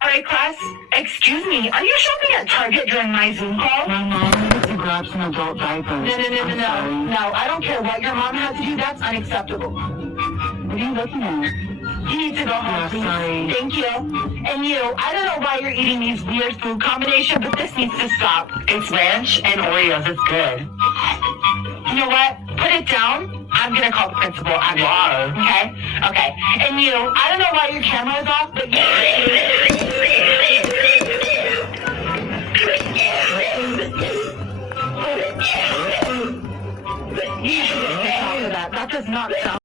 All right, class. Excuse me. Are you shopping at Target during my Zoom call? My mom needed to grab some adult diapers. No. I don't care what your mom had to do. That's unacceptable. What are you looking at? You need to go home, please. Sorry. Thank you. And you, I don't know why you're eating these weird food combinations, but this needs to stop. It's ranch and Oreos. It's good. You know what? Put it down. I'm gonna call the principal. Why? Okay. And you, I don't know why your camera is off, but you. That does not sound